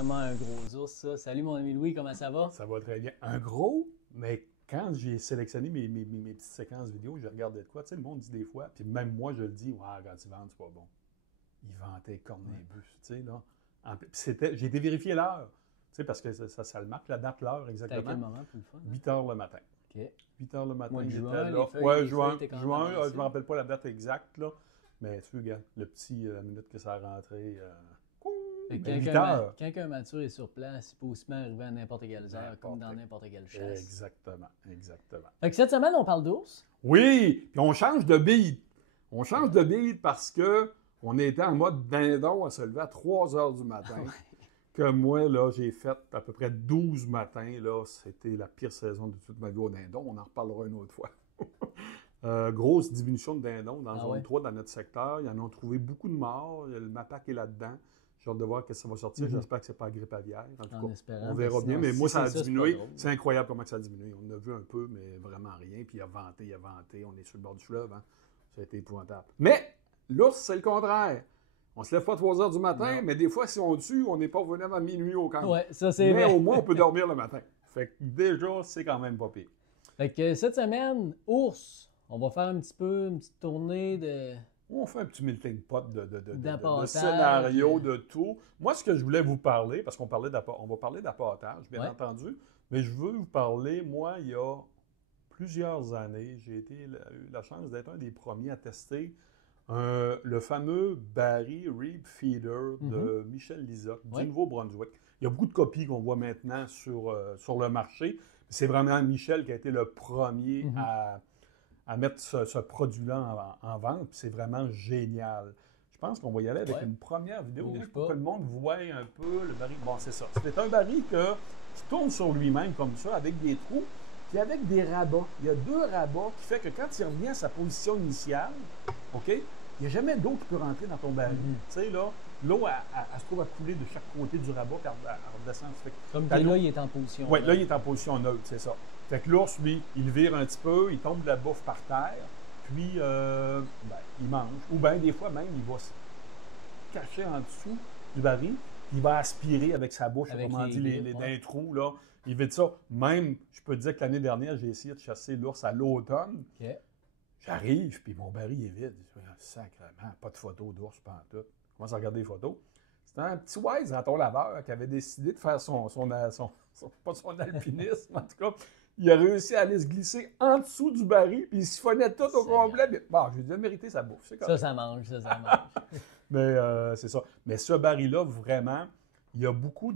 vraiment un gros ours, ça. Salut mon ami Louis, comment ça va? Ça va très bien. Un gros, mais quand j'ai sélectionné mes petites séquences vidéo, je regardais de quoi. Tu sais, le monde dit des fois, puis même moi, je le dis, ouais, quand ils vendent, c'est pas bon. Ils vantaient cornébus, tu sais, là. J'ai été vérifier l'heure, tu sais, parce que ça le marque, la date, l'heure C'était à quel exactement. moment, plus le fun? 8 heures le matin. OK. 8 heures le matin, Mois de il était juin, là. les feuilles, Ouais, les juin, feuilles étaient quand même juin, avancées. je me rappelle pas la date exacte, là. Mais tu regardes, le petit, la minute que ça a rentré, Fait que ben, 8 quand heures. un mature est sur place, il peut aussi bien arriver à n'importe quelle heure, comme dans n'importe quelle chasse. Exactement, exactement. Fait que cette semaine, on parle d'ours. Oui, puis on change de beat. On change de beat parce que on était en mode dindon à se lever à 3 heures du matin. Que moi, là, j'ai fait à peu près 12 matins. Là, c'était la pire saison de toute ma vie au dindon. On en reparlera une autre fois. Grosse diminution de dindons dans zone 3 dans notre secteur. Ils en ont trouvé beaucoup de morts. Le MAPAC est là-dedans. J'ai hâte de voir ce que ça va sortir. J'espère que ce n'est pas la grippe aviaire. En tout cas, espérant, on verra bien. Mais si moi, ça a c'est ça, diminué. c'est pas drôle. C'est incroyable comment ça a diminué. On en a vu un peu, mais vraiment rien. Puis il a vanté. On est sur le bord du fleuve. Hein. Ça a été épouvantable. Mais l'ours, c'est le contraire. On se lève pas à 3 heures du matin, mais des fois, si on tue, on n'est pas revenu avant minuit au camp. Ouais, ça c'est Mais vrai. au moins, on peut dormir le matin. Fait que déjà, c'est quand même pas pire. Fait que cette semaine, ours, on va faire une petite tournée de... On fait un petit melting pot de D'apportage. scénarios, de tout. Moi, ce que je voulais vous parler, parce qu'on va parler d'apportage, bien Ouais. entendu, mais je veux vous parler, moi, il y a plusieurs années, j'ai eu la chance d'être un des premiers à tester le fameux Barry Reap Feeder de Michel Lizotte du Ouais. Nouveau-Brunswick. Il y a beaucoup de copies qu'on voit maintenant sur le marché. C'est vraiment Michel qui a été le premier à mettre ce produit-là en vente. Puis c'est vraiment génial. Je pense qu'on va y aller avec Ouais. une première vidéo Bouge pour pas. que le monde voie un peu le baril. Bon, c'est ça. C'est un baril qui tourne sur lui-même comme ça, avec des trous, puis avec des rabats. Il y a 2 rabats qui fait que quand il revient à sa position initiale, OK, il n'y a jamais d'eau qui peut rentrer dans ton baril. Tu sais, là, l'eau, elle se trouve à couler de chaque côté du rabat, puis elle redescend. Ça fait que Comme ta là, il est en position. oui, là, il est en position neutre, c'est ça. Fait que l'ours, lui, il vire un petit peu, il tombe de la bouffe par terre, puis il mange. Ou bien, des fois, même, il va se cacher en dessous du baril, puis il va aspirer avec sa bouche, Avec autrement les dit, griffes, dans les trous, là. Il vide ça. Même, je peux te dire que l'année dernière, j'ai essayé de chasser l'ours à l'automne. OK. J'arrive, puis mon baril est vide. Je dis, sacrément, pas de photos d'ours, pas en tout. Je commence à regarder les photos. C'était un petit wise raton laveur qui avait décidé de faire pas son alpinisme, en tout cas. Il a réussi à aller se glisser en dessous du baril, puis il siphonnait tout au complet. Mais, bon, j'ai déjà mérité sa bouffe. C'est correct. Ça mange, ça mange. Mais c'est ça. Mais ce baril-là, vraiment, il y a beaucoup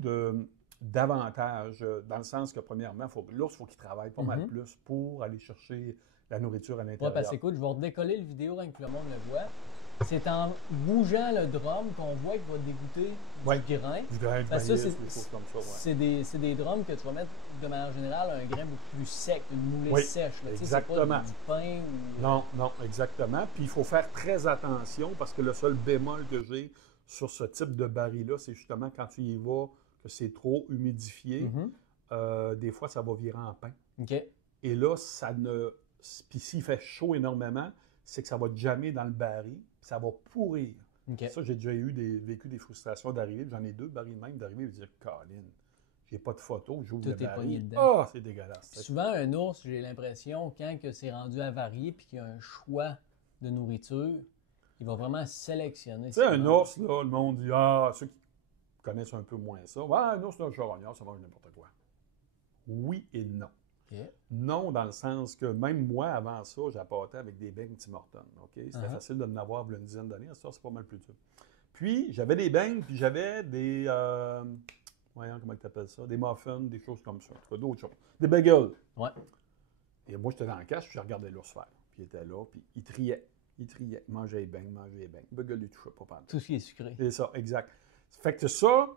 d'avantages, dans le sens que, premièrement, l'ours, il faut qu'il travaille pas mal plus pour aller chercher la nourriture à Ouais, l'intérieur. parce que écoute, je vais redécoller le vidéo pour que le monde le voit. C'est en bougeant le drum qu'on voit qu'il va dégoûter Ouais. du grain. Du grain, du Parce que maïs, des choses comme ça, ouais. c'est des drums que tu vas mettre de manière générale un grain beaucoup plus sec, une moulée Oui, sèche. Là. Tu sais, exactement. C'est pas du pain ou... Non, exactement. Puis il faut faire très attention parce que le seul bémol que j'ai sur ce type de baril-là, c'est justement quand tu y vas, que c'est trop humidifié. Des fois, ça va virer en pain. OK. Et là, ça ne. Puis s'il fait chaud énormément, c'est que ça va jammer dans le baril, puis ça va pourrir. OK. Ça, j'ai déjà vécu des frustrations d'arriver. J'en ai 2 barils même d'arriver et de dire, Colin, j'ai pas de photo, j'ouvre Tout le est pogné baril. dedans. Ah, c'est dégueulasse. Souvent, un ours, j'ai l'impression, quand que c'est rendu avarié puis qu'il y a un choix de nourriture, il va vraiment sélectionner. Tu sais, un ours, là, le monde dit, ceux qui connaissent un peu moins ça, un ours, c'est un charognard, ça mange n'importe quoi. Oui et non. OK. Non, dans le sens que même moi, avant ça, j'apportais avec des beignes Tim Hortons. Okay? C'était facile de en avoir une dizaine d'années. Ça, c'est pas mal plus dur. Puis, j'avais des beignes, puis j'avais des... voyons, comment tu appelles ça? Des muffins, des choses comme ça. En tout cas, d'autres choses. Des bagels. Ouais. Et moi, j'étais dans la cache, puis je regardais l'ours faire. Puis il était là, puis il triait. Il mangeait les beignes, Le bagel, il touchait pas pendant. Tout ce qui est sucré. C'est ça, exact. Fait que ça...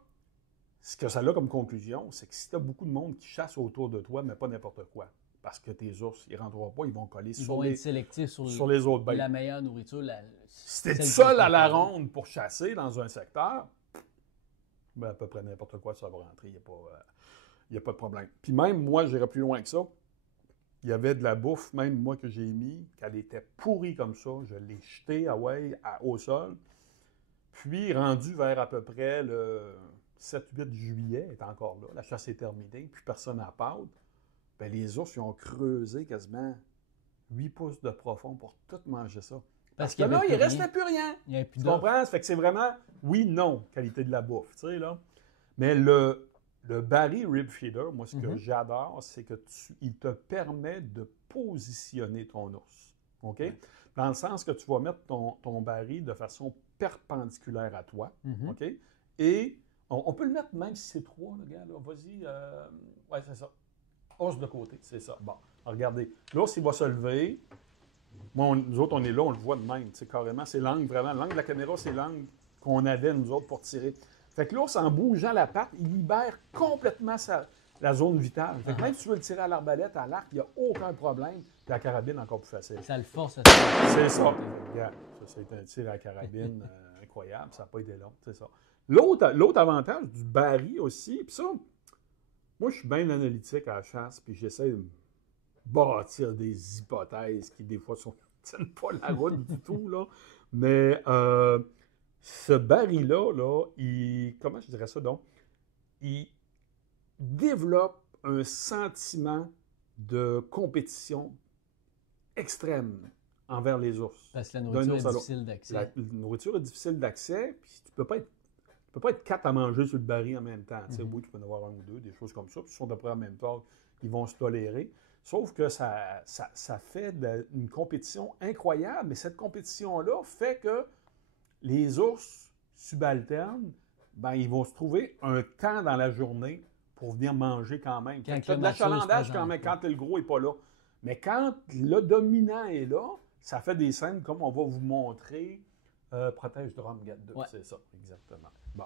Ce que ça a comme conclusion, c'est que si tu as beaucoup de monde qui chasse autour de toi, mais pas n'importe quoi, parce que tes ours, ils ne rentreront pas, ils vont coller Ils vont être sélectifs sur les autres bêtes. la meilleure nourriture. Si tu es celle seul qui- à la ronde pour chasser dans un secteur, ben à peu près n'importe quoi, ça va rentrer, il n'y a pas de problème. Puis même moi, j'irais plus loin que ça. Il y avait de la bouffe, même moi, que j'ai mis, qu'elle était pourrie comme ça. Je l'ai jetée au sol. Puis, rendu vers à peu près 7-8 juillet, est encore là. La chasse est terminée, puis personne n'a pâte. Ben, les ours, ils ont creusé quasiment 8 pouces de profond pour tout manger ça. Parce que là, il ne restait plus rien. Il n'y avait plus Tu d'offres. comprends? Ça fait que c'est vraiment, oui, non, qualité de la bouffe, tu sais, là. Mais le Barry Rib Feeder, moi, ce que j'adore, c'est que il te permet de positionner ton ours. OK? Dans le sens que tu vas mettre ton Barry de façon perpendiculaire à toi. OK? Et on peut le mettre même si c'est 3, le gars, là. Vas-y. Ouais, c'est ça. Os de côté, c'est ça. Bon, regardez. L'ours, il va se lever. Moi, nous autres, on est là, on le voit de même, tu sais, carrément. C'est l'angle, vraiment. L'angle de la caméra, c'est l'angle qu'on avait, nous autres, pour tirer. Fait que l'ours, en bougeant la patte, il libère complètement la zone vitale. Fait que même si tu veux le tirer à l'arbalète, à l'arc, il n'y a aucun problème. Puis la carabine, encore plus facile. Ça le force à C'est ça. Regarde, ça, c'est un tir à la carabine incroyable. Ça n'a pas été long, c'est ça. L'autre avantage du Barry aussi, puis ça, moi, je suis bien analytique à la chasse, puis j'essaie de bâtir des hypothèses qui, des fois, ne tiennent pas la route du tout, là. Mais ce Barry-là, comment je dirais ça, donc? Il développe un sentiment de compétition extrême envers les ours. Parce que la nourriture est difficile d'accès. La nourriture est difficile d'accès, puis tu peux pas être 4 à manger sur le baril en même temps. Oui, tu peux en avoir 1 ou 2, des choses comme ça. Puis ils sont d'après en même temps, ils vont se tolérer. Sauf que ça fait une compétition incroyable. Mais cette compétition-là fait que les ours subalternes, ben, ils vont se trouver un temps dans la journée pour venir manger quand même. Tu as de l'achalandage quand même, quand le gros n'est pas là. Mais quand le dominant est là, ça fait des scènes comme on va vous montrer Protège Drum Gap 2. C'est ça, exactement. Bon.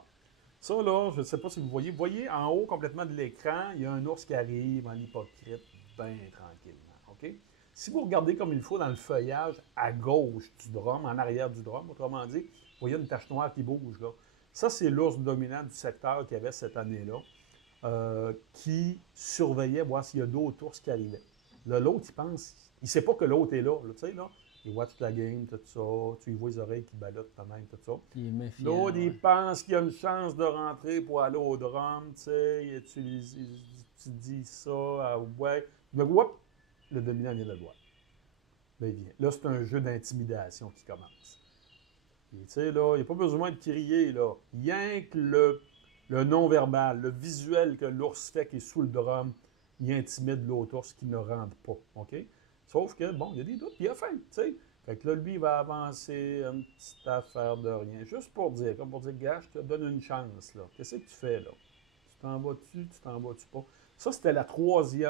Ça, là, je ne sais pas si vous voyez. Vous voyez en haut complètement de l'écran, il y a un ours qui arrive en hypocrite, bien tranquillement. OK? Si vous regardez comme il faut dans le feuillage à gauche du drum, en arrière du drum, autrement dit, vous voyez une tache noire qui bouge là. Ça, c'est l'ours dominant du secteur qu'il y avait cette année-là, qui surveillait voir s'il y a d'autres ours qui arrivaient. Là, l'autre, il pense, il ne sait pas que l'autre est là, tu sais, là. Il watch la game, tout ça, tu y vois les oreilles qui ballottent quand même, tout ça. Il est méfiant. L'autre, il pense qu'il y a une chance de rentrer pour aller au drum, tu sais, tu dis ça, ouais. Mais whoop, le dominant vient de le voir. Là, il vient. Là, c'est un jeu d'intimidation qui commence. Tu sais, là, il n'y a pas besoin de crier, là. Rien que le non-verbal, le visuel que l'ours fait qui est sous le drum, il intimide l'autre ours qui ne rentre pas, OK? Sauf que, bon, il y a des doutes, puis il a faim, tu sais. Fait que là, lui, il va avancer une petite affaire de rien, juste pour dire, comme pour dire, gars, je te donne une chance, là. Qu'est-ce que tu fais, là? Tu t'en vas-tu pas? Ça, c'était la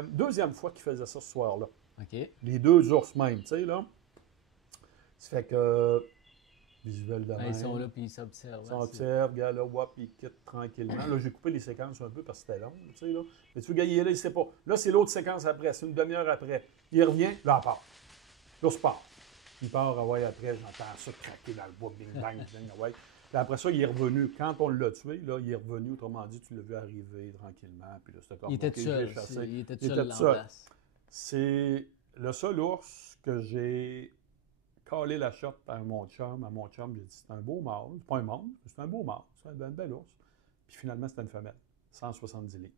deuxième fois qu'il faisait ça ce soir-là. OK. Les 2 ours même, tu sais, là. Ça fait que, visuel de même. Ils sont là, puis ils s'observent. Ils s'observent, gars, là, wop, ils quittent tranquillement. Là, j'ai coupé les séquences un peu parce que c'était long, tu sais, là. Mais tu vois, gars, il est là, il sait pas. Là, c'est l'autre séquence après, c'est une demi-heure après. Il revient, là, il part. L'ours part. Il part, ouais, après, j'entends ça craquer dans le bois, bing, bang, bing, ouais. Puis après ça, il est revenu. Quand on l'a tué, là, il est revenu, autrement dit, tu l'as vu arriver tranquillement. Puis là, c'était comme, il était seul. Il était seul en place. C'est le seul ours que j'ai calé la shot à mon chum. À mon chum, j'ai dit, c'est un beau mâle. C'est pas un mâle, c'est un beau mâle. C'est un bel ours. Puis finalement, c'était une femelle. 170 livres.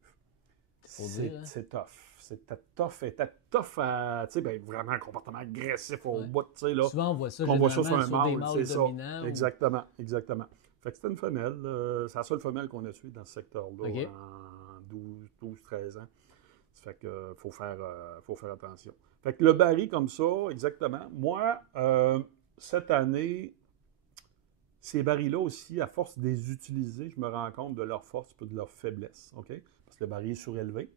C'est tough. C'était tough à, tu sais, ben, vraiment un comportement agressif au bout, tu sais, là. Souvent, on voit ça, sur un mâle, c'est ça. Dominants, exactement. Fait que c'était une femelle. C'est la seule femelle qu'on a tuée dans ce secteur-là en 12-13 ans. Ça fait que faut faire attention. Fait que le Barry comme ça, exactement. Moi, cette année, ces barils-là aussi, à force de les utiliser, je me rends compte de leur force et de leur faiblesse, OK? Parce que le baril est surélevé.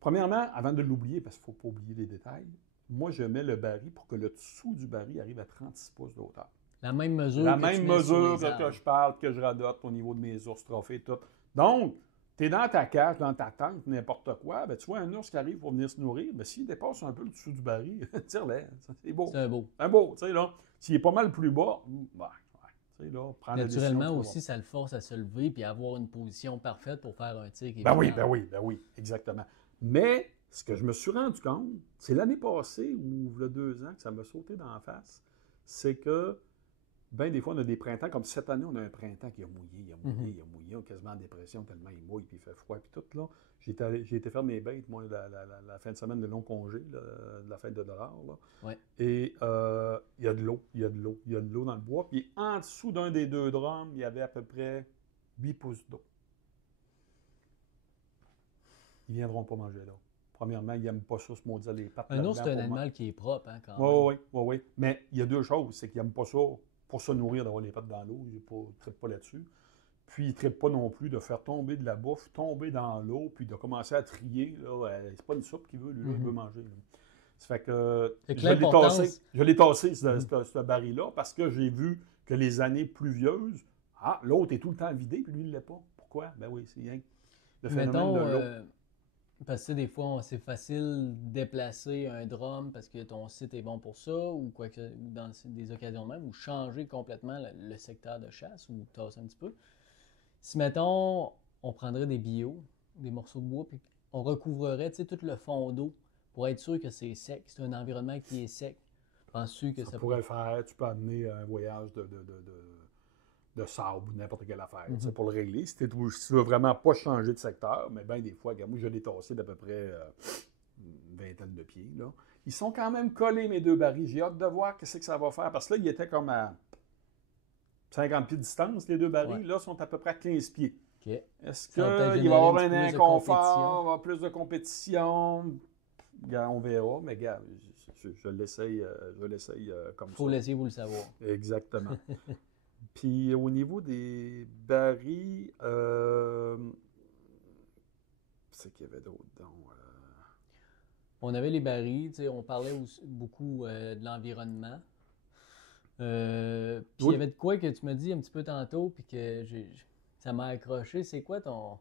Premièrement, avant de l'oublier, parce qu'il ne faut pas oublier les détails, moi, je mets le baril pour que le dessous du baril arrive à 36 pouces de hauteur. La même mesure que je parle, que je radote au niveau de mes ours trophées et tout. Donc, tu es dans ta cage, dans ta tente, n'importe quoi, ben, tu vois un ours qui arrive pour venir se nourrir, ben, s'il dépasse un peu le dessous du baril, tire-le. C'est beau. C'est beau. C'est beau, tu sais, là. S'il est pas mal plus bas, là, naturellement aussi, ça le force à se lever et à avoir une position parfaite pour faire un tir. Ben oui, exactement. Mais ce que je me suis rendu compte, c'est l'année passée ou il y a 2 ans que ça m'a sauté dans la face, c'est que bien des fois, on a des printemps, comme cette année, on a un printemps qui a mouillé, Mhm. on est quasiment en dépression tellement il mouille, puis il fait froid, puis tout, là. J'ai été faire mes bêtes, moi, la fin de semaine de long congé, là, de la fête de dollars, là. Ouais. Et il y a de l'eau, il y a de l'eau, il y a de l'eau dans le bois. Puis en dessous d'un des deux drums, il y avait à peu près 8 pouces d'eau. Ils ne viendront pas manger là. Premièrement, ils n'aiment pas ça, se maudire les pattes Un ours, là-dedans c'est un pour animal qui est propre, hein, quand même. Oui, oui, oui, oui. Mais il y a deux choses. C'est qu'ils n'aiment pas ça pour se nourrir, d'avoir les pattes dans l'eau. Ils ne trippent pas là-dessus. Puis ils ne trippent pas non plus de faire tomber de la bouffe, tomber dans l'eau, puis de commencer à trier. C'est pas une soupe qu'il veut, lui, là, il veut manger. Là. Ça fait que Fait que je l'ai l'importance... tassé. Je l'ai tassé, ce baril-là, parce que j'ai vu que les années pluvieuses, l'autre est tout le temps vidé, puis lui, il ne l'est pas. Pourquoi? Ben oui, c'est rien. Le phénomène Mettons, de l'eau. parce que des fois, c'est facile de déplacer un drum parce que ton site est bon pour ça, ou quoi que, ou dans des occasions de même, ou changer complètement le secteur de chasse, ou tasser un petit peu. Si, mettons, on prendrait des bio, des morceaux de bois, puis on recouvrerait, tu sais, tout le fond d'eau pour être sûr que c'est sec, c'est un environnement qui est sec. Penses-tu que Ça ça pourrait peut... le faire. Tu peux amener un voyage de sable ou n'importe quelle affaire Mhm. pour le régler. Si tu veux vraiment pas changer de secteur, mais bien des fois, regarde, moi, je l'ai tassé d'à peu près une vingtaine de pieds. Là. Ils sont quand même collés, mes deux barils. J'ai hâte de voir ce que ça va faire. Parce que là, ils étaient comme à 50 pieds de distance, les deux Ouais. barils. Là, ils sont à peu près à 15 pieds. OK. Est-ce Ça va peut-être qu'il va y générer avoir un un petit plus de inconfort, il va y compétition. avoir plus de compétition? Regarde, on verra, mais regarde, je l'essaye comme ça. Faut l'essayer pour le savoir. Exactement. Puis au niveau des barils, c'est qu'il y avait d'autres dons. On avait les barils, tu sais, on parlait aussi beaucoup de l'environnement. Puis il y Oui. avait de quoi que tu m'as dit un petit peu tantôt, puis que ça m'a accroché. C'est quoi ton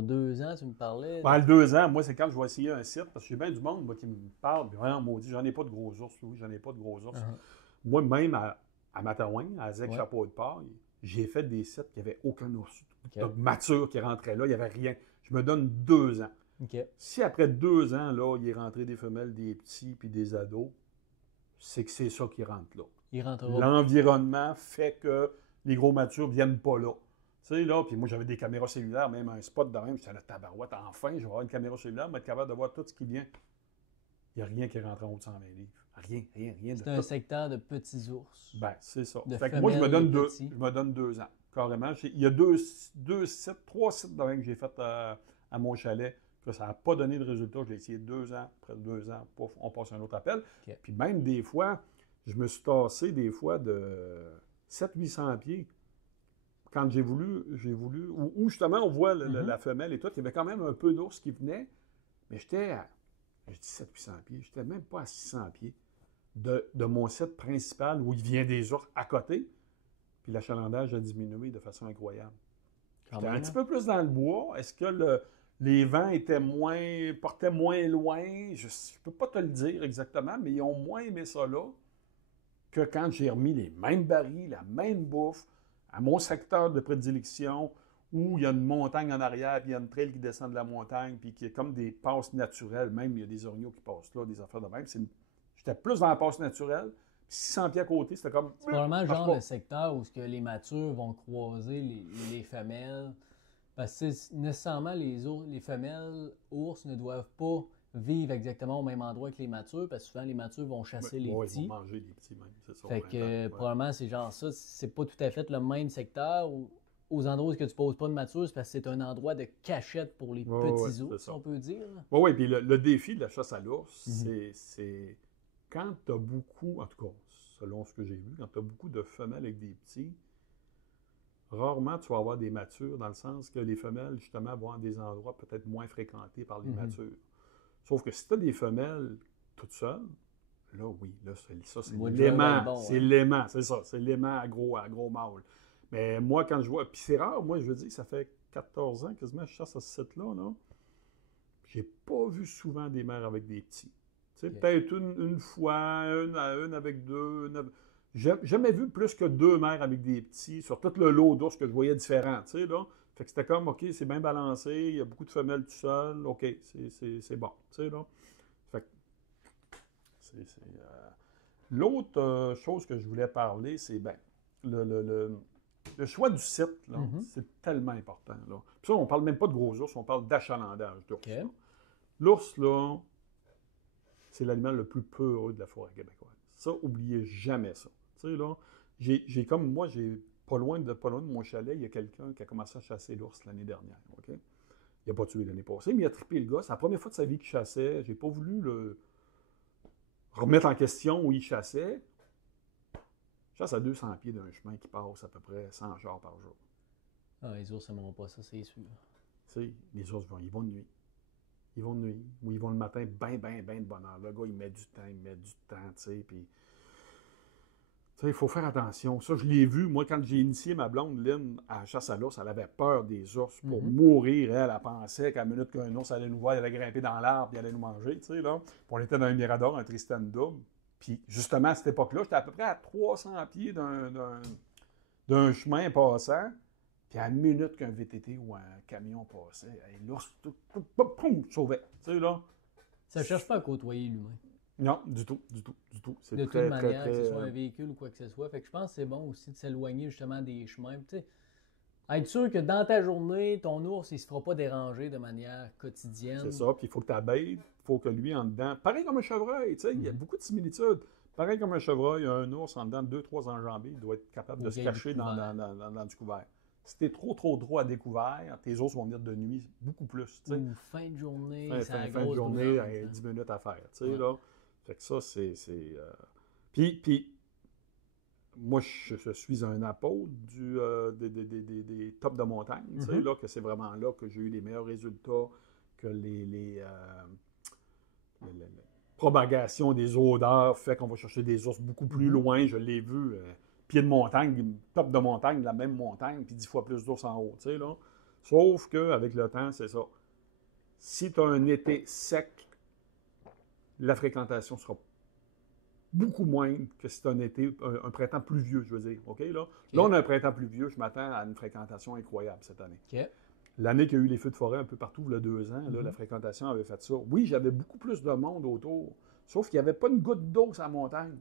2 ans, tu me parlais? Ben, le 2 ans, moi, c'est quand je vais essayer un site, parce que j'ai bien du monde moi, qui me parle, puis vraiment, maudit, j'en ai pas de gros ours, oui, j'en ai pas de gros ours. Uh-huh. Moi, même à Matawin, à Zec Ouais. Chapeau de Paille, j'ai fait des sites qui n'avaient aucun ours. OK. Donc, mature qui rentrait là, il n'y avait rien. Je me donne 2 ans. OK. Si après 2 ans, là, il est rentré des femelles, des petits, puis des ados, c'est que c'est ça qui rentre là. Il rentrera. L'environnement fait que les gros matures ne viennent pas là. Tu sais, là, puis moi, j'avais des caméras cellulaires, même un spot de même, j'étais là, tabarouette, enfin, je vais avoir une caméra cellulaire, mais être capable de voir tout ce qui vient. Il n'y a rien qui est rentré en haut de 120 livres. Rien de C'est un tout. secteur de petits ours. Ben, c'est ça. De Fait que moi, je me femelles donne et deux. petits. Je me donne 2 ans, carrément. Il y a trois sites de même que j'ai fait à mon chalet, que ça n'a pas donné de résultat. J'ai essayé 2 ans, après 2 ans, pouf, on passe à un autre appel. OK. Puis même des fois, je me suis tassé des fois de 700-800 pieds. Quand j'ai voulu, où justement on voit la femelle et tout, il y avait quand même un peu d'ours qui venait, mais j'étais à, je dis 700-800 pieds, j'étais même pas à 600 pieds de mon site principal où il vient des ours à côté, puis l'achalandage a diminué de façon incroyable. Quand J'étais un même, petit hein? peu plus dans le bois. Est-ce que les vents portaient moins loin? Je ne peux pas te le dire exactement, mais ils ont moins aimé ça là que quand j'ai remis les mêmes barils, la même bouffe, à mon secteur de prédilection, où il y a une montagne en arrière, puis il y a une trail qui descend de la montagne, puis qui est comme des passes naturelles. Même, il y a des orignaux qui passent là, des affaires de même. J'étais plus dans la passe naturelle. 600 pieds à côté, c'était comme... C'est probablement marche genre pas. le secteur où ce que les matures vont croiser les femelles. Parce que nécessairement, les femelles ours ne doivent pas vivre exactement au même endroit que les matures, parce que souvent les matures vont chasser les Ouais, petits. ils vont manger les petits même, c'est ça. Fait que probablement c'est genre ça, c'est pas tout à fait le même secteur. Aux endroits où tu poses pas de mature, c'est parce que c'est un endroit de cachette pour les petits ours, si on peut dire. Oui, puis le défi de la chasse à l'ours, c'est quand tu as beaucoup, en tout cas, selon ce que j'ai vu, quand tu as beaucoup de femelles avec des petits, rarement tu vas avoir des matures, dans le sens que les femelles, justement, vont avoir des endroits peut-être moins fréquentés par les matures. Sauf que si tu as des femelles toutes seules, là, oui, là, ça, c'est l'aimant. Bon, c'est hein? l'aimant, c'est ça. C'est l'aimant à gros mâle. Mais moi, quand je vois... Puis c'est rare, moi, je veux dire, ça fait 14 ans quasiment que je chasse à ce site-là, là. J'ai pas vu souvent des mères avec des petits. Tu sais, peut-être une fois, une avec deux. J'ai jamais vu plus que 2 mères avec des petits sur tout le lot d'ours que je voyais différents, tu sais, là. Fait que c'était comme, OK, c'est bien balancé, il y a beaucoup de femelles tout seul, OK, c'est bon, tu sais, là. Fait que l'autre chose que je voulais parler, c'est, ben, le choix du site, là, c'est tellement important. Là. Puis ça, on ne parle même pas de gros ours, on parle d'achalandage d'ours. OK. L'ours, là, c'est l'animal le plus peureux de la forêt québécoise. Ça, oubliez jamais ça. Tu sais, là, j'ai pas loin de mon chalet, il y a quelqu'un qui a commencé à chasser l'ours l'année dernière. OK? Il n'a pas tué l'année passée, mais il a trippé le gars. C'est la première fois de sa vie qu'il chassait. J'ai pas voulu le remettre en question où il chassait. Il chasse à 200 pieds d'un chemin qui passe à peu près 100 chars par jour. Ah, les ours n'aimeront pas ça, c'est sûr. Tu sais, les ours, ils vont de nuit. Ils vont de nuit, ou ils vont le matin, ben de bonne heure. Le gars, il met du temps, tu sais, puis... Tu sais, il faut faire attention. Ça, je l'ai vu, moi, quand j'ai initié ma blonde, Lynn, à la chasse à l'ours, elle avait peur des ours pour mourir. Elle pensait qu'à la minute qu'un ours allait nous voir, il allait grimper dans l'arbre, puis il allait nous manger, tu sais, là. Puis on était dans un Mirador, un Tristan double. Puis, justement, à cette époque-là, j'étais à peu près à 300 pieds d'un chemin passant. Puis à la minute qu'un VTT ou un camion passait, l'ours, sauvait. Tu sais, là. Ça ne cherche pas à côtoyer l'humain. Non, du tout. C'est de très, toute manière, très, que ce soit un véhicule ou quoi que ce soit. Fait que je pense que c'est bon aussi de s'éloigner justement des chemins. Tu sais, être sûr que dans ta journée, ton ours, il ne se fera pas déranger de manière quotidienne. C'est ça, puis il faut que tu abeilles, il faut que lui en dedans. Pareil comme un chevreuil, tu sais, il y a beaucoup de similitudes. Pareil comme un chevreuil, un ours en dedans de 2-3 enjambées, il doit être capable de se cacher dans du couvert. Si tu es trop droit à découvert, tes ours vont venir de nuit beaucoup plus. T'sais. Ou fin de journée, fin de journée, 10 minutes à faire. Ouais. Là. Fait que ça, c'est... Puis, moi, je suis un apôtre des tops de montagne, là, que c'est vraiment là que j'ai eu les meilleurs résultats, que la propagation des odeurs fait qu'on va chercher des ours beaucoup plus loin. Je l'ai vu... pied de montagne, top de montagne, la même montagne, puis 10 fois plus d'ours en haut, tu sais, là. Sauf qu'avec le temps, c'est ça. Si tu as un été sec, la fréquentation sera beaucoup moindre que si tu as un printemps pluvieux, je veux dire, OK, là? Là, on a un printemps pluvieux, je m'attends à une fréquentation incroyable cette année. Okay. L'année qu'il y a eu les feux de forêt un peu partout, il y a 2 ans, là, la fréquentation avait fait ça. Oui, j'avais beaucoup plus de monde autour, sauf qu'il n'y avait pas une goutte d'eau sur la montagne.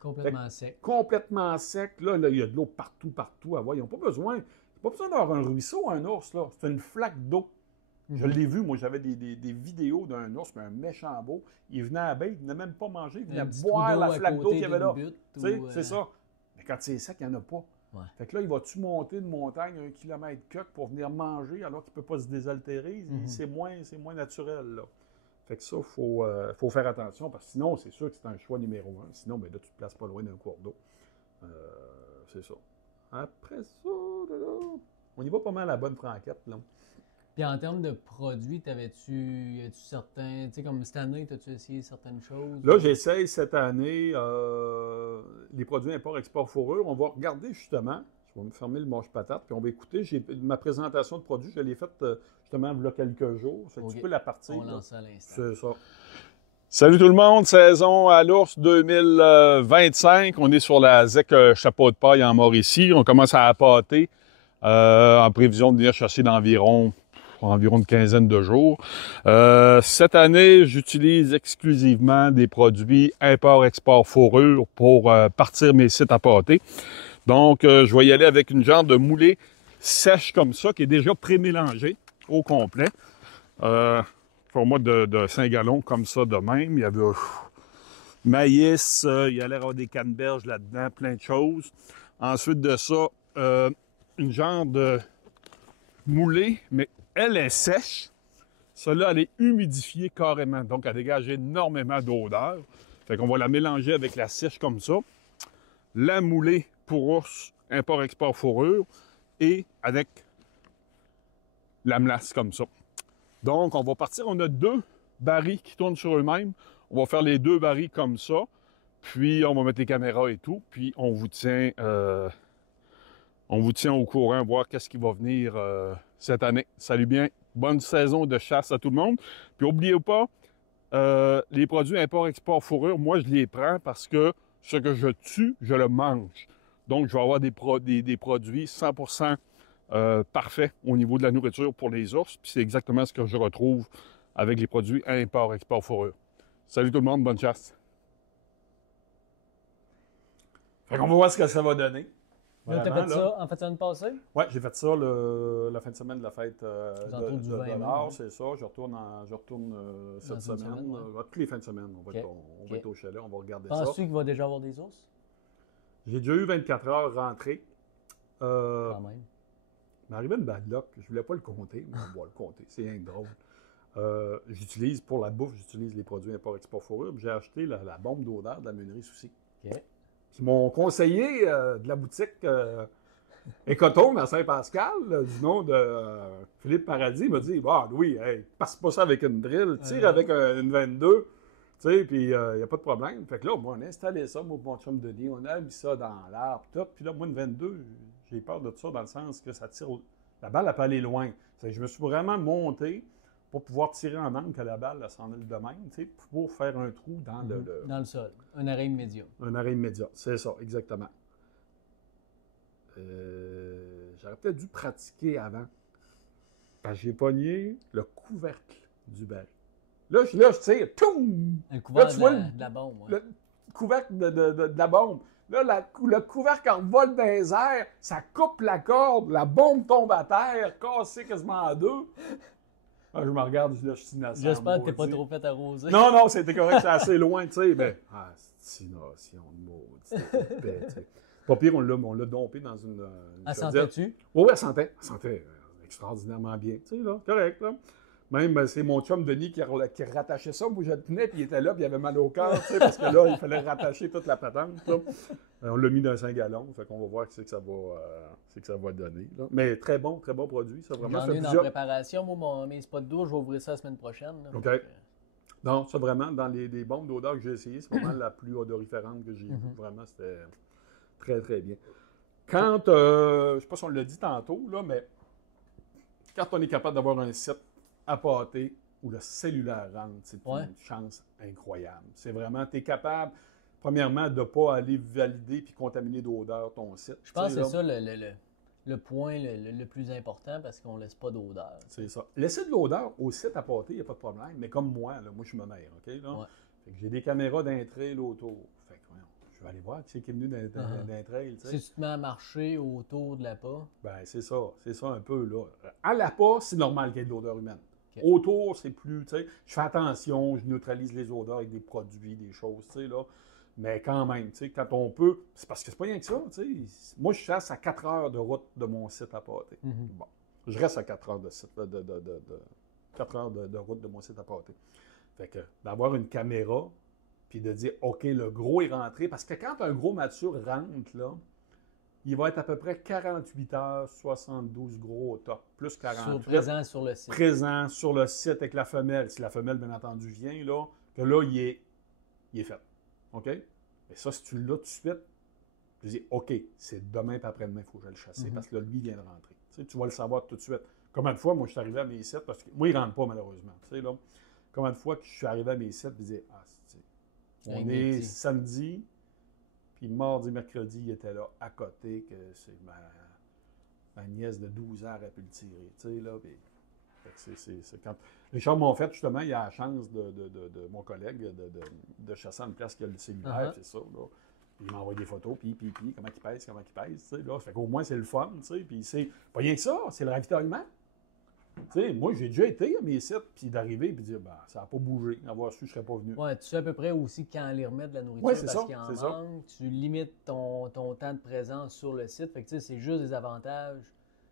Complètement sec. Complètement sec. Là, il y a de l'eau partout. À voir. Ils n'ont pas besoin d'avoir un ruisseau, un ours. Là. C'est une flaque d'eau. Je l'ai vu. Moi, j'avais des vidéos d'un ours, un méchant beau. Il venait à la baie, il venait même pas manger. Il venait boire la flaque d'eau qu'il y avait là. C'est ça. Mais quand c'est sec, il n'y en a pas. Ouais. Fait que là, il va-tu monter une montagne 1 km pour venir manger alors qu'il ne peut pas se désaltérer? C'est moins naturel, là. Fait que ça, il faut faire attention, parce que sinon, c'est sûr que c'est un choix numéro 1. Sinon, ben là, tu ne te places pas loin d'un cours d'eau. C'est ça. Après ça, là, on y va pas mal à la bonne franquette, là. Puis en termes de produits, y a-tu certains, tu sais, comme cette année, as-tu essayé certaines choses? Là, j'essaye cette année les produits import-export fourrure. On va regarder justement, je vais me fermer le manche-patate, puis on va écouter. Ma présentation de produits, je l'ai faite justement il y a quelques jours. Fait que tu peux la partir. On lance à l'instant. C'est ça. Salut tout le monde, saison à l'ours 2025. On est sur la ZEC Chapeau de Paille en Mauricie. On commence à appâter en prévision de venir chasser d'environ une quinzaine de jours. Cette année, j'utilise exclusivement des produits import-export fourrure pour partir mes sites à pâter. Donc, je vais y aller avec une genre de moulée sèche comme ça, qui est déjà pré-mélangée au complet. Format de 5 gallons, comme ça, de même. Il y avait maïs, il y allait avoir des canneberges là-dedans, plein de choses. Ensuite de ça, une genre de moulée, mais elle est sèche. Celle-là, elle est humidifiée carrément, donc elle dégage énormément d'odeur. Fait qu'on va la mélanger avec la sèche comme ça. La moulée pour ours, import-export fourrure, et avec la melasse comme ça. Donc, on va partir. On a 2 barils qui tournent sur eux-mêmes. On va faire les 2 barils comme ça. Puis, on va mettre les caméras et tout. Puis, on vous tient au courant, voir qu'est-ce qui va venir cette année. Salut bien. Bonne saison de chasse à tout le monde. Puis, n'oubliez pas, les produits import-export fourrure, moi, je les prends parce que ce que je tue, je le mange. Donc, je vais avoir des produits 100% parfaits au niveau de la nourriture pour les ours. Puis c'est exactement ce que je retrouve avec les produits import-export fourrure. Salut tout le monde, bonne chasse! Fait qu'on va voir ce que ça va donner. Là, tu as fait ça en fin de semaine passée? Oui, j'ai fait ça la fin de semaine de la fête du de 20 mai, l'art, ouais. c'est ça. Je retourne cette Dans une semaine. semaine, ouais. Toutes les fins de semaine, on va, OK. on va être au chalet, on va regarder ça. Penses-tu qu'il va déjà avoir des ours? J'ai déjà eu 24 heures rentrées. Quand même. Il m'est arrivé une bad luck. Je voulais pas le compter, mais on va le compter. C'est rien de drôle. J'utilise, pour la bouffe, j'utilise les produits import-export fourrure. J'ai acheté la bombe d'odeur de la meunerie Souci. OK. Puis mon conseiller de la boutique Écotone à Saint-Pascal, du nom de Philippe Paradis, m'a dit « Louis, hey, passe pas ça avec une drill, tire avec une 22, tu sais, puis il n'y a pas de problème. » Fait que là, moi, on a installé ça, moi, mon chum Denis, on a mis ça dans l'arbre, tout. Puis là, moi, une 22, j'ai peur de ça dans le sens que ça tire... La balle, elle peut aller loin. Fait que je me suis vraiment monté pour pouvoir tirer en angle que la balle, elle s'en aille de même, tu sais, pour faire un trou dans Dans le sol. Un arrêt immédiat. Un arrêt immédiat, c'est ça, exactement. J'aurais peut-être dû pratiquer avant. Parce que j'ai pogné le couvercle du baril. Là, je tire, toum! Un couvert Là, tu vois de la bombe. Ouais. Le couvercle de la bombe. Là, le couvercle envole dans les airs, ça coupe la corde, la bombe tombe à terre, cassée quasiment en deux. Ah, je me regarde, là, je suis innocent. J'espère que t'es pas trop fait arroser. Non, c'était correct, c'est assez loin, tu sais. Ben, c'est une nation de maudit, tu sais. Pas pire, on l'a dompé dans une Elle chaudière. sentait-tu? Oui, elle sentait. Elle sentait extraordinairement bien. Tu sais, là, correct, là. Même, c'est mon chum Denis qui rattachait ça. Moi, je le tenais, puis il était là, puis il avait mal au cœur, tu sais, parce que là, il fallait rattacher toute la patente, là. On l'a mis dans 5 gallons, fait qu'on va voir ce que ça va donner, là. Mais très bon produit, ça, vraiment. J'en ai une en préparation. Moi, mes spots d'eau, je vais ouvrir ça la semaine prochaine. Là. OK. Non, ça, vraiment, dans les bombes d'odeur que j'ai essayées, c'est vraiment la plus odoriférante que j'ai vue. Vraiment, c'était très, très bien. Quand, je ne sais pas si on l'a dit tantôt, là, mais quand on est capable d'avoir un site à pâté où le cellulaire rentre, c'est une chance incroyable. C'est vraiment, tu es capable, premièrement, de ne pas aller valider puis contaminer d'odeur ton site. Je pense que c'est ça le point le plus important parce qu'on ne laisse pas d'odeur. C'est ça. Laisser de l'odeur au site à pâté, il n'y a pas de problème. Mais comme moi, moi je suis ma mère, OK? Là? Ouais. Fait que j'ai des caméras d'un trail autour. Fait que, je vais aller voir qui c'est qui est venu d'un trail. Tu sais. Si tu te mets à marcher autour de la pas. Ben, c'est ça un peu, là. À la pas, c'est normal qu'il y ait de l'odeur humaine. Okay. Autour, c'est plus, tu sais, je fais attention, je neutralise les odeurs avec des produits, des choses, tu sais, là. Mais quand même, tu sais, quand on peut, c'est parce que c'est pas rien que ça, tu sais. Moi, je chasse à 4 heures de route de mon site à pâté. Bon, je reste à 4 heures 4 heures de route de mon site à pâté. Fait que d'avoir une caméra, puis de dire, OK, le gros est rentré, parce que quand un gros mature rentre, là, il va être à peu près 48 heures, 72 gros au top, plus 48. Présent sur le site. Présent sur le site avec la femelle. Si la femelle, bien entendu, vient, là, que là, il est fait. OK? Et ça, si tu l'as tout de suite, tu dis, OK, c'est demain pas après-demain, il faut que je le chasse, parce que là, lui, il vient de rentrer. Tu vas le savoir tout de suite. Combien de fois, moi, je suis arrivé à mes sites, parce que moi, il ne rentre pas, malheureusement. Tu sais, là, combien de fois que je suis arrivé à mes sites, je disais, on est samedi, puis mardi, mercredi, il était là, à côté, que c'est ma nièce de 12 ans aurait pu le tirer. Tu sais, là, puis, c'est quand... Richard Monfette, justement, il a la chance de mon collègue de chasser à une place qui a le cellulaire, c'est ça, là. Puis il m'envoie des photos, puis, comment il pèse, tu sais, là. Ça fait qu'au moins, c'est le fun, tu sais, puis c'est pas rien que ça, c'est le ravitaillement. Tu sais, moi, j'ai déjà été à mes sites, puis d'arriver, puis dire, ça n'a pas bougé. Avoir su, je ne serais pas venu. Oui, tu sais à peu près aussi quand les remettre de la nourriture parce qu'il en manque. Tu limites ton temps de présence sur le site. Fait que tu sais, c'est juste des avantages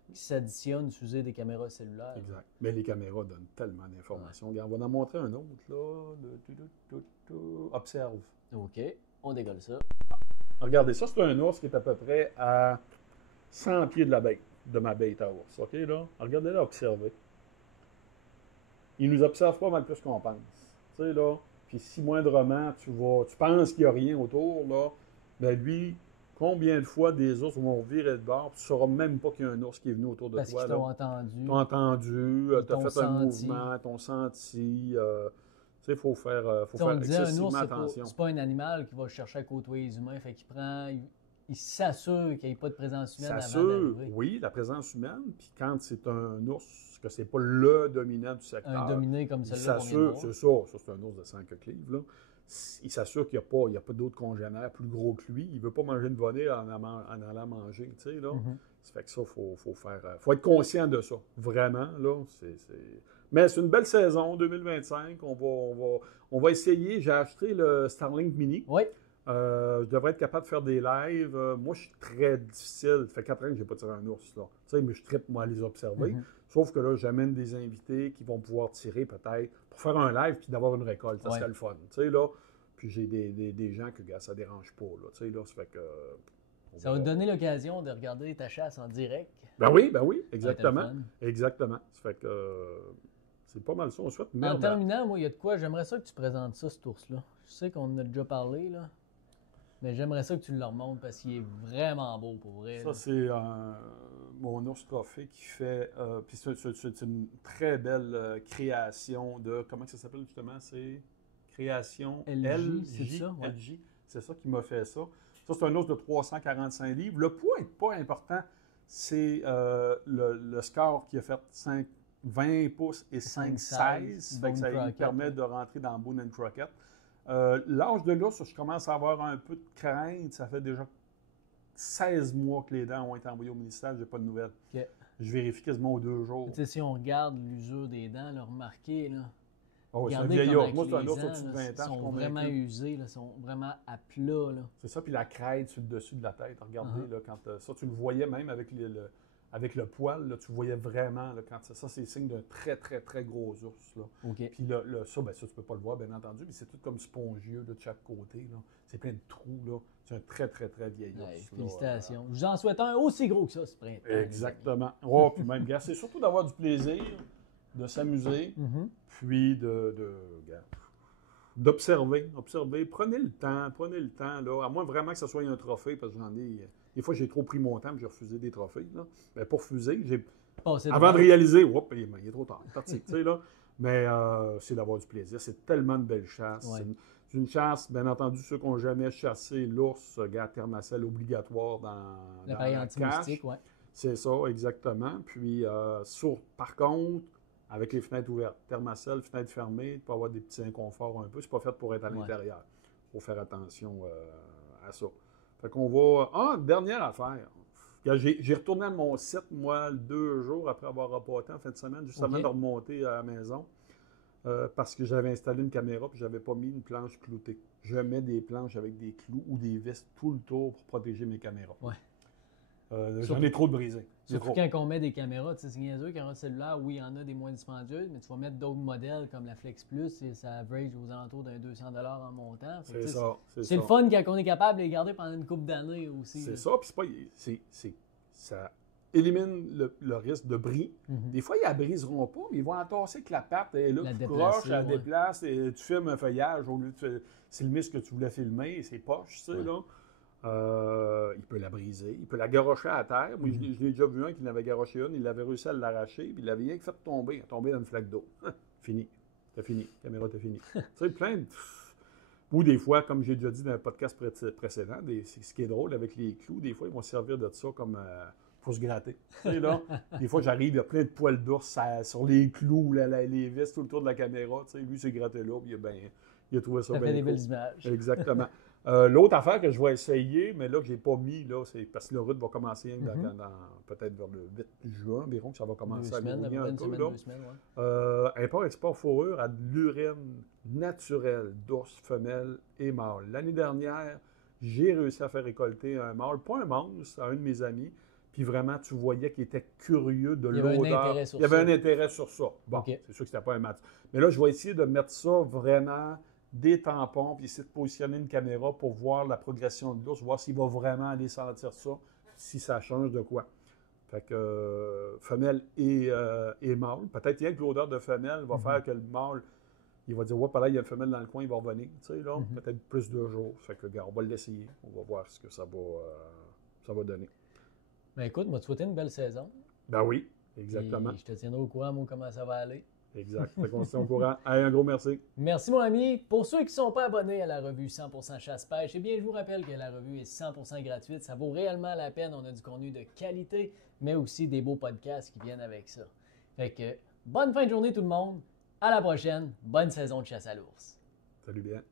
qui s'additionnent d'utiliser des caméras cellulaires. Exact. Mais les caméras donnent tellement d'informations. Regarde, on va en montrer un autre, là. Observe. OK, on décolle ça. Regardez, ça, c'est un ours qui est à peu près à 100 pieds de la bête, de ma bête à ours. OK, là? Regardez-là, observez. Il nous observe pas mal plus qu'on pense. Tu sais, là, puis si moindrement, tu penses qu'il n'y a rien autour, là, ben lui, combien de fois des ours vont virer de bord, tu ne sauras même pas qu'il y a un ours qui est venu autour de parce toi. Parce qu'ils t'ont entendu. T'ont entendu, t'as fait un mouvement, t'ont senti. Tu sais, il faut faire excessivement attention. C'est pas un animal qui va chercher à côtoyer les humains, fait qu'il il s'assure qu'il n'y ait pas de présence humaine avant S'assure, d'arriver. oui, la présence humaine. Puis quand c'est un ours, que c'est pas le dominant du secteur, Un dominé comme il celui-là qu'on vient de s'assure, voir. c'est ça c'est un ours de 100 quelques livres, là. Il s'assure qu'il n'y a pas d'autres congénères plus gros que lui. Il ne veut pas manger une volée en allant manger, tu sais, là. Mhm. Ça fait que ça, faut être conscient de ça. Vraiment, là. Mais c'est une belle saison, 2025. On va essayer. J'ai acheté le Starlink Mini. Oui. Je devrais être capable de faire des lives. Moi, je suis très difficile. Ça fait 4 ans que je n'ai pas tiré un ours, là. Tu sais, mais je trippe, moi, à les observer. Mhm. Sauf que là, j'amène des invités qui vont pouvoir tirer, peut-être, pour faire un live puis d'avoir une récolte. Ça serait le fun. Tu sais, là. Puis j'ai des gens que, gars, ça ne dérange pas, là. Tu sais, là, ça fait que... Ça va te donner l'occasion de regarder ta chasse en direct. Ben oui, Ça exactement. va être le fun. Exactement. Ça fait que c'est pas mal ça. On souhaite En merde. terminant, moi, il y a de quoi, j'aimerais ça que tu présentes ça, cet ours-là. Je sais qu'on en a déjà parlé, là. Mais j'aimerais ça que tu le remontes parce qu'il est vraiment beau pour vrai. Ça, là. c'est mon ours trophée qui fait. Puis c'est une très belle création de. Comment ça s'appelle justement? C'est création LJ, c'est ça? Ouais. LJ. C'est ça qui m'a fait ça. Ça, c'est un ours de 345 livres. Le poids n'est pas important. C'est le score qui a fait 20 pouces et 5,16. Fait que ça lui permet de rentrer dans Boone and Crockett. L'âge de l'ours, je commence à avoir un peu de crainte. Ça fait déjà 16 mois que les dents ont été envoyées au ministère. Je n'ai pas de nouvelles. Okay. Je vérifie quasiment aux 2 jours. Tu sais, si on regarde l'usure des dents, là, remarquez, là. Oh, c'est un Regardez vieil comme ours. Moi, c'est un avec ours les au-dessus de ans, 20 ans. là, je suis sont convaincu. vraiment usés, là, sont vraiment à plat. Là. C'est ça, puis la crête sur le dessus de la tête. Regardez, Uh-huh. là, quand ça, tu le voyais même avec le poil, là, tu voyais vraiment, là, quand ça, c'est signe d'un très, très, très gros ours. Là. OK. Puis ça, tu peux pas le voir, bien entendu, mais c'est tout comme spongieux là, de chaque côté. Là. C'est plein de trous. Là. C'est un très, très, très vieil ours. Ouais, là. félicitations. Je vous en souhaite un aussi gros que ça ce printemps. Exactement. Oh, puis même, gars, c'est surtout d'avoir du plaisir, de s'amuser, puis d'observer. Prenez le temps, là, à moins vraiment que ce soit un trophée, parce que j'en ai. Des fois, j'ai trop pris mon temps, puis j'ai refusé des trophées. Là. Ben, pour refuser, avant de réaliser, il est trop tard. Parti, tu sais, là. Mais c'est d'avoir du plaisir. C'est tellement de belles chasses. Ouais. C'est une chasse, bien entendu, ceux qui n'ont jamais chassé l'ours, gars, termacelle obligatoire dans L'appareil la anti-moustique, cache. oui. C'est ça, exactement. Puis, par contre, avec les fenêtres ouvertes, thermacelle, fenêtre fermée, tu peux avoir des petits inconforts un peu. C'est pas fait pour être à l'intérieur. Il faut faire attention à ça. Fait qu'on va... Ah, dernière affaire. J'ai retourné à mon site, moi, 2 jours après avoir reporté en fin de semaine, juste avant de remonter à la maison, parce que j'avais installé une caméra et je n'avais pas mis une planche cloutée. Je mets des planches avec des clous ou des vis tout le tour pour protéger mes caméras. Ouais. J'en ai trop de brisés. Surtout quand on met des caméras, tu sais, c'est niaiseux, caméra cellulaire, oui, il y en a des moins dispendieuses, mais tu vas mettre d'autres modèles comme la Flex Plus et ça average aux alentours d'un 200$ en montant. C'est ça. C'est le fun quand on est capable de les garder pendant une couple d'années aussi. C'est ça, puis ça élimine le risque de bris. Des fois, ils ne la briseront pas, mais ils vont entasser que la patte est là, tu croches, elle déplace, et tu filmes un feuillage au lieu de filmer ce que tu voulais filmer, c'est poche, tu sais, là. Il peut la briser, il peut la garrocher à terre. Moi, je l'ai déjà vu un qui l'avait garoché une, il avait réussi à l'arracher, puis il l'avait rien que fait tomber, dans une flaque d'eau. Fini. C'était fini. La caméra était finie. Tu sais, plein de... Ou des fois, comme j'ai déjà dit dans un podcast précédent, ce qui est drôle avec les clous, des fois, ils vont se servir de ça comme pour se gratter. Tu sais, là, des fois, j'arrive, il y a plein de poils d'ours sur les clous, les vis tout le tour de la caméra. Tu sais, lui, il s'est gratté là, puis il a trouvé ça bien. Ça fait des belles images. Exactement. L'autre affaire que je vais essayer, mais là que je n'ai pas mis, là, c'est parce que le route va commencer peut-être vers le 8 juin environ, que ça va commencer à grouiller un peu. Import-export fourrure à de l'urine naturelle d'ours femelle et mâle. L'année dernière, j'ai réussi à faire récolter un mâle, pas un monstre, à un de mes amis, puis vraiment, tu voyais qu'il était curieux de l'odeur. Il y avait un intérêt sur ça. Bon, c'est sûr que c'était pas un match. Mais là, je vais essayer de mettre ça vraiment... des tampons, puis essayer de positionner une caméra pour voir la progression de l'ours, voir s'il va vraiment aller sentir ça, si ça change de quoi. Fait que femelle et mâle. Peut-être rien que l'odeur de femelle va faire que le mâle, il va dire, ouais, là, il y a une femelle dans le coin, il va revenir. Tu sais, là, peut-être plus de jours. Fait que, regarde, on va l'essayer. On va voir ce que ça va donner. Ben écoute, moi, tu souhaiter une belle saison. Ben oui, exactement. Puis je te tiendrai au courant, moi, comment ça va aller. Exact. Fait qu'on se tient au courant. Hey, un gros merci. Merci, mon ami. Pour ceux qui ne sont pas abonnés à la revue 100% Chasse-Pêche, eh bien, je vous rappelle que la revue est 100% gratuite. Ça vaut réellement la peine. On a du contenu de qualité, mais aussi des beaux podcasts qui viennent avec ça. Fait que, bonne fin de journée, tout le monde. À la prochaine. Bonne saison de chasse à l'ours. Salut bien.